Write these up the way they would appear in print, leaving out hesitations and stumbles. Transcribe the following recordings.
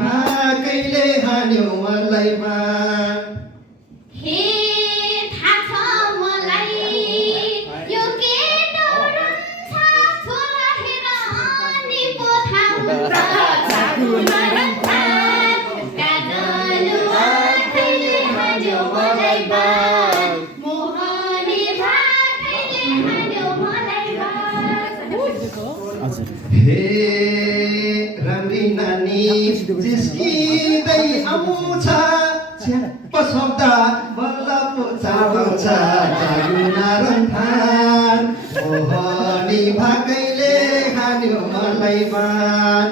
भाकैले हान्यो मलाई बाण हे थाहा छ मलाई यो के डरुन्छ छोरा हेर अनि पो थाहा हुन्छ काजल भाकैले हान्यो मलाई बाण मोहनी भाकैले हान्यो मलाई बाण हे राम्री नानी जिस्किँदै आउँछ च्याप्प शब्द बल्ल पो चाहन्छ जागुनारन थान मोहनी भाकैले खान्यो मलाई बाण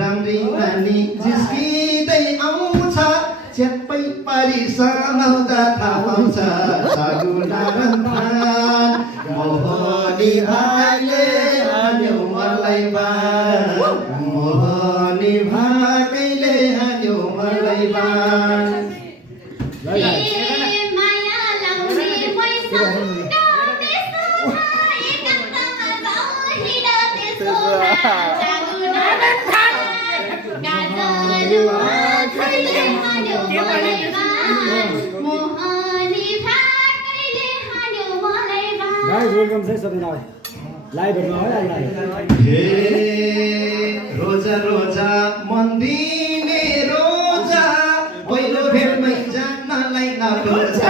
राम्री नानी जिस्किँदै आउँछ च्याप्पै पारी समाउँदा थाहा पाउँछ जागुनारन थान मोहनी भाकैले हान्यो मलाई बाण मोहनी भाकैले हान्यो मलाई बाण माया लाउने पैसा त्यसो एकान्तमा जाऊ हिँड त्यसो काजल भाकैले हान्यो मलाई बाण मोहनी भाकैले हान्यो मलाई बाण गाइस वेलकम छै सबैलाई लाइभ हेर्नु है लाइभ हे रोजा रोजा मन दिने रोजा पहिलो भेटमै जान्नलाई नखोज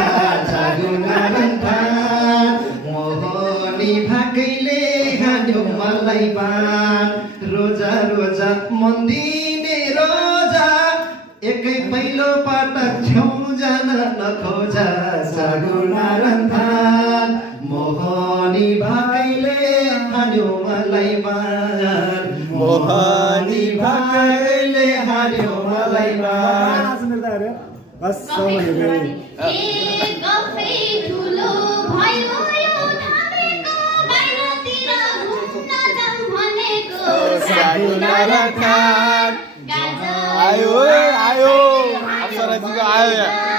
जागुनारन थान मोहनी भाकैले हान्यो मलाई बाण रोजा रोजा मन दिने रोजा एकै पहिलो पटक छेउ जान नखोज जागुनारन थान मोहनी भाकैले हान्यो मलाई बाण मोहनी भाकैले हान्यो मलाई बाण बस गफै ठुलो भयो यो थामेको बाहिरतिर घुम्न जाऊँ भनेको सागुनारन थान गाजल आयो अप्सराजीको आयो यहाँ